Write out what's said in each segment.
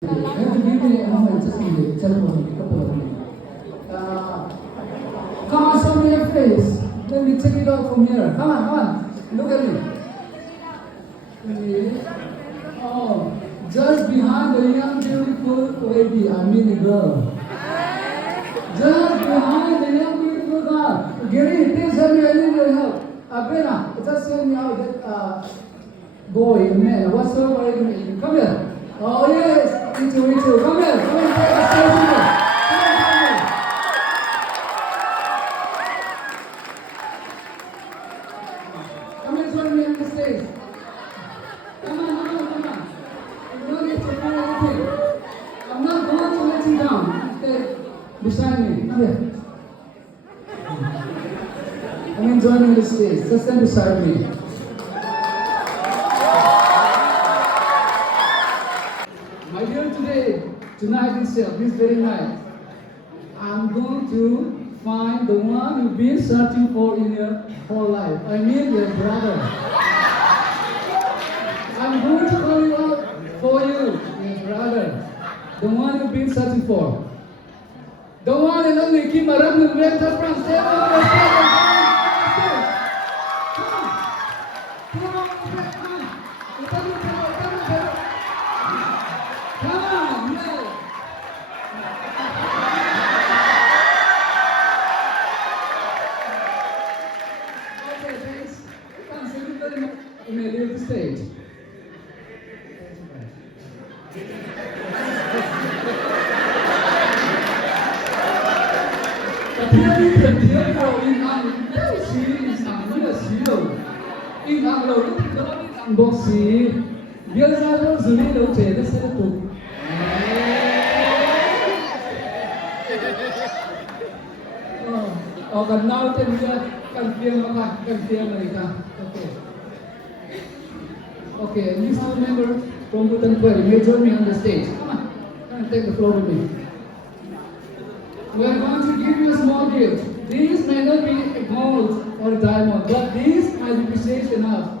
You have to give me a moment, just give me a telephone, a couple of minutes. Come on, show me your face. Let me take it out from here. Come on, come on. Look at me. Okay. Oh, just behind the young, beautiful lady, I mean the girl. Just behind the young, beautiful girl. Gary, please help me. I need your help. Brena, just help me out. That boy, man, what's up? Are you doing? Come here. Oh yes, me too. Come here, take a stage here. Come here, join me on the stage. Come on. You don't need to do anything. I'm not going to let you down. Stay beside me. Come here. Come and join me on the stage. Just stand beside me. My dear, tonight itself, this very night, I'm going to find the one you've been searching for in your whole life. I mean your brother. I'm going to call you out for you, your brother. The one you've been searching for. The one and only Kim Arabnu Vector from you may leave the stage. Oh, cần nói trên kia, cần phiên này ta. Okay. Okay, and you still remember from Bhutan 12, you join me on the stage. Come on, take the floor with me. We are going to give you a small gift. This may not be a gold or a diamond, but this might be precious enough.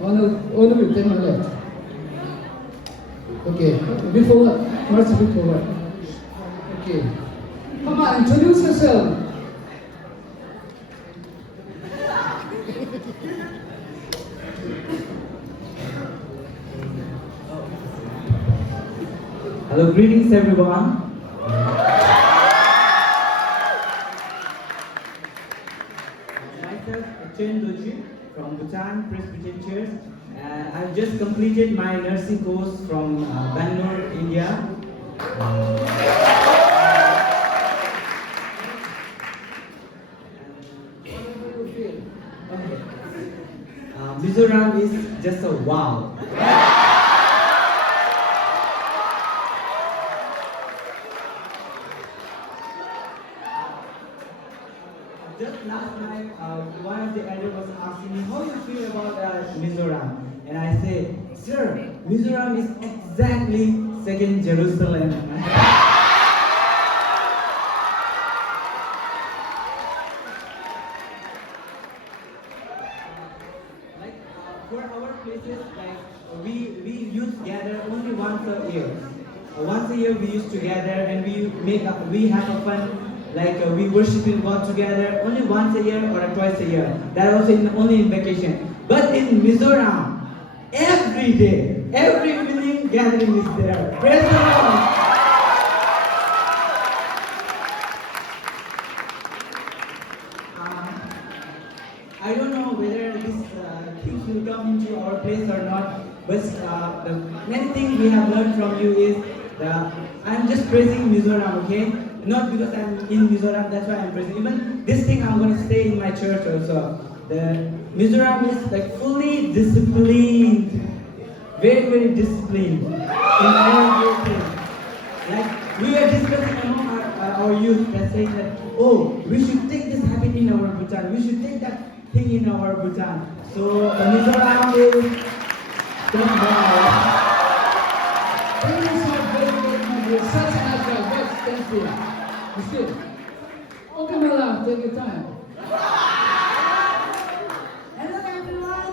One of you, take my left. Okay, before march forward. Okay. Come on, introduce yourself. Hello, greetings everyone. Myself, Chen Doji from Bhutan Presbyterian Church. I've just completed my nursing course from Bangalore, India. Mizoram is just a wow. Just last night, one of the elders was asking me, how you feel about Mizoram? And I said, sir, Mizoram is exactly second Jerusalem. For our places, we used to gather only once a year. Once a year we used to gather and we have a fun. We worship in God together only once a year or twice a year. That also only in vacation. But in Mizoram, every day, every evening gathering is there. Praise the Lord. I don't know whether these things will come into our place or not, but the main thing we have learned from you is I'm just praising Mizoram, okay? Not because I'm in Mizoram, that's why I'm praising. Even this thing I'm going to say in my church also. The Mizoram is fully disciplined, very, very disciplined in everything. We were discussing among our youth that saying that, oh, we should take this habit in our Bhutan, we should take that thing in our Bhutan. So the Mizoram is just wow. Thank you so very much. You're such a nice guy. Thank you. You see? Okay, my love, take your time. Hello everyone.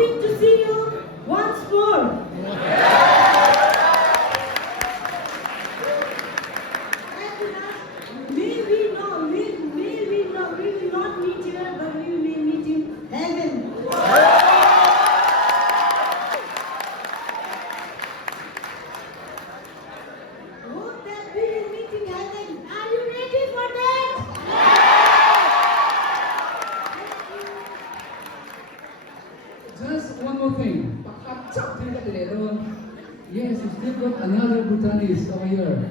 hoping to see you once more. And may we will not meet here, but we may meet in heaven. Hope that we will meet in heaven. Are you ready for that? Just one more thing. Yes, you still got another Bhutanese over here.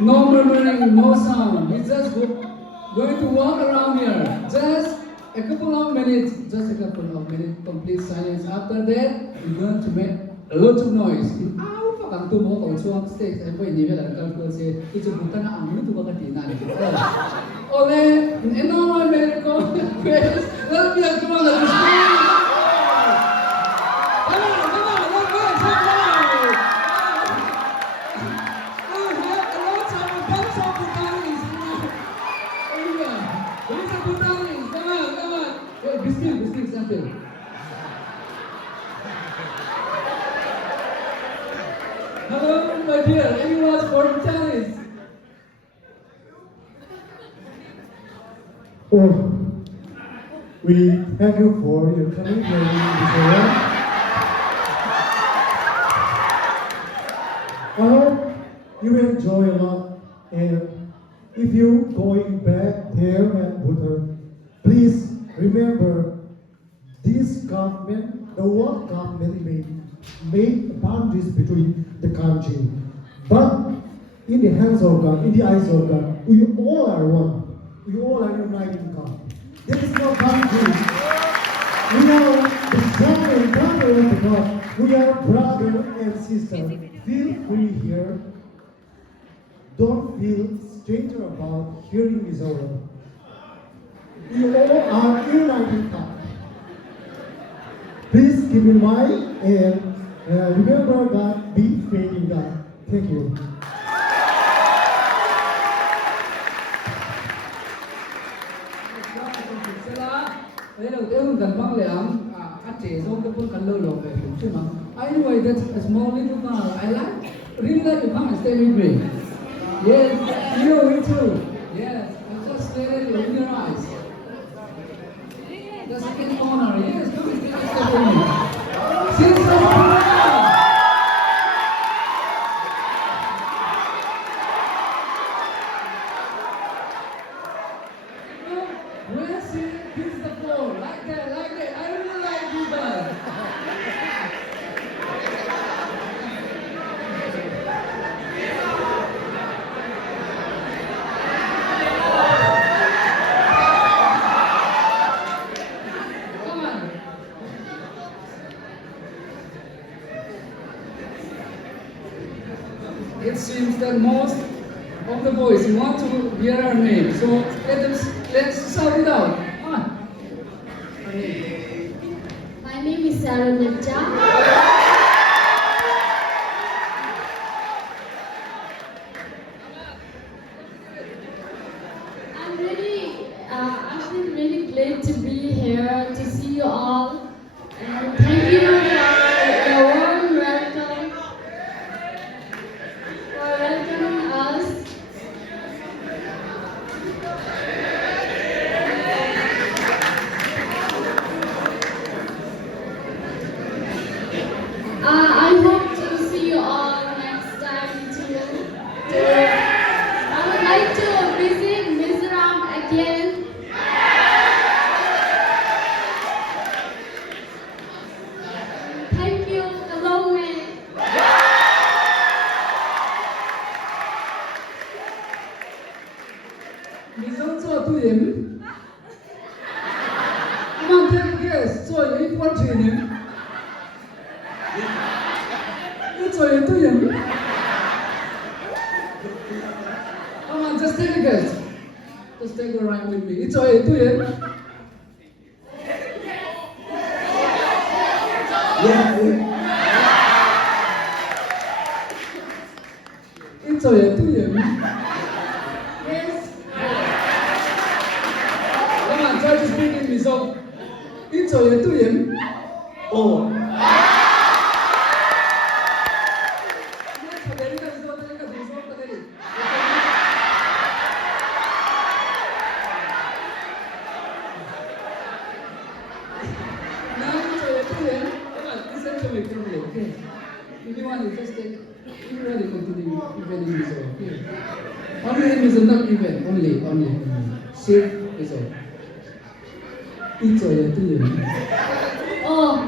No murmuring, no sound. We just going to walk around here. Just a couple of minutes. Just a couple of minutes. Complete silence. After that, we're going to make a lot of noise. Ow, pakang tumo kau chuang stage. Ay boy, ni bela kal ko se. Itu Bhutan na ang lutu baga tina ni. Ole, enorme Americo. Pues, let me come on the stage. Biscuit sample. Hello, my dear. Anyone for Chinese? Oh, we thank you for your coming here. I hope you enjoy a lot, and if you going back there at Bhutan, please remember this government, the world government made boundaries between the country. But in the hands of God, in the eyes of God, we all are one. We all are united in God. There is no boundary. We are the son and daughter of God. We are brother and sister. Feel free here. Don't feel stranger about hearing His word. We all are united in God. Please keep in mind and remember God, be faith in God. Thank you. Anyway, that's a small little car. Really like to come and stay with me. Yes, you too. Yes, I just stare in your eyes. The second corner, yes, come and stay with me. Sit down. Let's see, kiss the floor, like that. I really like you guys. Come on. It seems that most of the boys want to hear our name, so let's shout it out. Come on. My name is Sarah Nipcha. I'm really glad to be here to see you all, and thank you for your warm welcome, for welcoming us. I hope to see you all next time too. I would like to visit Mizoram again. Thank you, a long way. Mizo做对人。Come on, take a guess. 做一关几年？你做一对人。Come on, just take a guess. Just take a ride with me. 你做一对人。你做一对人。Yes. Come on, try to speak in Mizo. ít rồi là tôi em ồ If you want to just take, if you want to continue evening is okay. Only is not even, only. Shift is all. Ít rồi là tôi em Ồ,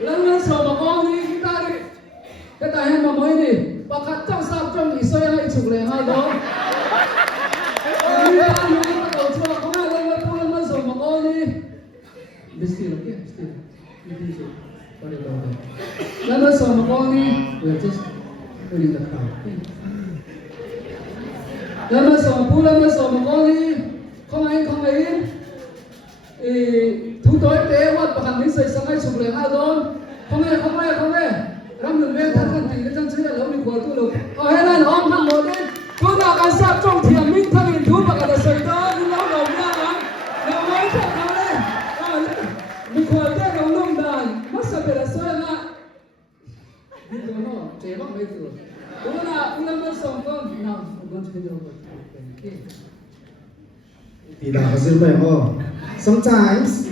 Lang so mà con đi chúng ta đi. Cái tài hay mà mới đi. Và khát trong sao trong ý xoay hay chụp lại hai đó. Đi ta nói bắt đầu chưa không ai lang so mà con đi. Still okay, still. You can do. Sorry about that. Lang so mà con đi. We're just putting the crowd. Lang so mà con đi. Không ai. Thủ tối tế hoạt và hành lý xây sang ai chụp lại hai đón không nghe răng đường bên thân thân thì cái chân chơi là lâu đi của tôi được hay là ôm hẳn một đi tôi nào cả sắp trong thiềm minh thân hình thú và cả sợi đó đi lâu đầu nha anh nào mới thật nào đây mình khỏi tên đầu lông đàn mất sập để là xoay ngã đi tôi nó chế bắc mấy tuổi đúng là cũng năm sống con nào con chơi đâu rồi Tidak hasil memo. Sometimes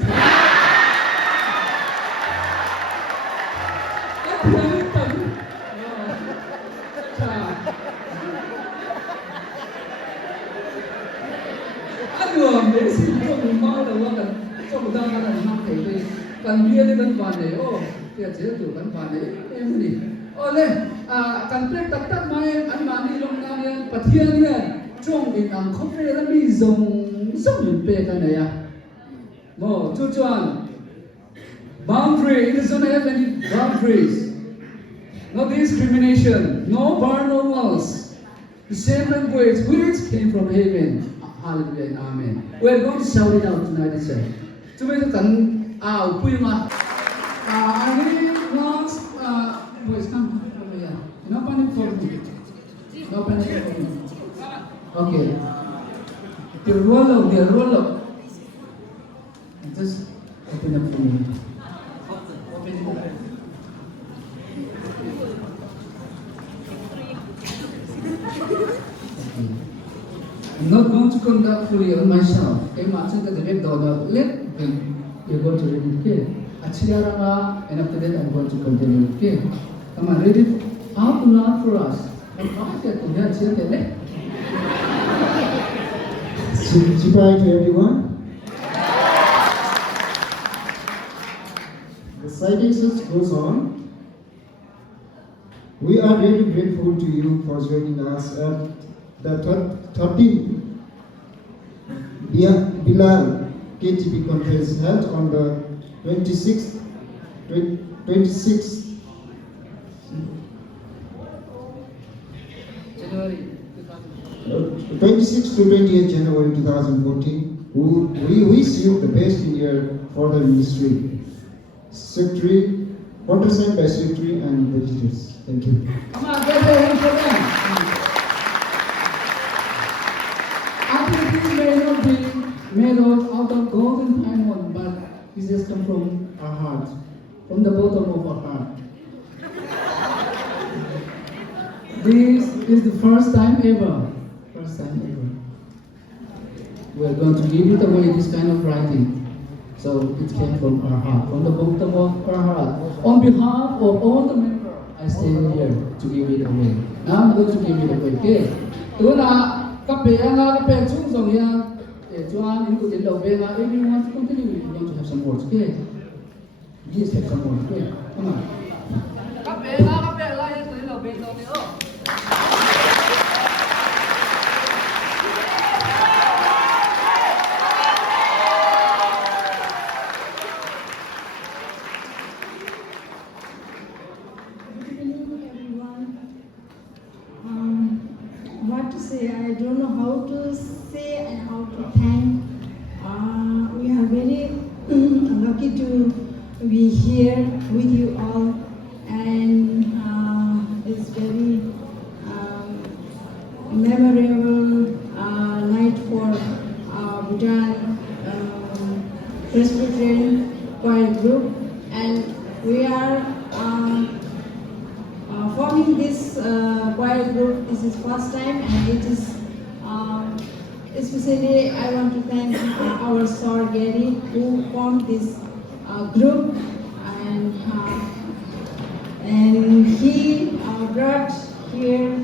đường để xin cho mình mau đầu qua cần cho người ta là năm thể về cần bia lên gần bàn đấy ô thì chế từ gần bàn đấy em đi ô lên cần plek tắc tắc mai anh mà đi long nam yên bát thiên nè trong in ang không phải là bị dùng mình bê cái này à mo chú chuan boundary it doesn't have any boundaries no discrimination no barn walls the same language which came from heaven. Hallelujah and amen. We're going to shout it out tonight as well. Chúng mình cần quý mà. I really want boys come over here. No panic for me. No panic for me. Okay. The roll up. Just open up for me. Open it up. I'm not going to conduct fully on myself. I'm asking the direct donor, let them, you're going to read it here. Achiraranga, and after that I'm going to continue it here. Come on, read it out loud for us. And after that, here, here, Goodbye to everyone. The citation goes on. We are really grateful to you for joining us at the 13th Bilal KTP conference held on the 26th January 26 to 28 January 2014. We wish you the best in your further ministry. Secretary, countersigned by Secretary and visitors. Thank you. Come on, get your hands for them. Activities may not be made out of gold and diamond, but this has come from our heart, from the bottom of our heart. This is the first time ever. We're going to give it away, this kind of writing. So it came from our heart, from the bottom of our heart. On behalf of all the members, I stand here to give it away. Now I'm going to give it away. Okay. Tôi là các bé chung dòng nha. Để cho anh in của tiến đầu về là everyone to continue. You want to have some words. Okay. Please have some words. Okay. Come on. Các bé là tiến đầu về đâu nữa. What to say? I don't know how to say and how to thank. We are very lucky to be here with you all, and it's very memorable night for Bhutan Presbyterian Choir Group, and we are forming this choir group. This is first time, and it is especially I want to thank our Sir Gary who formed this group, and he brought here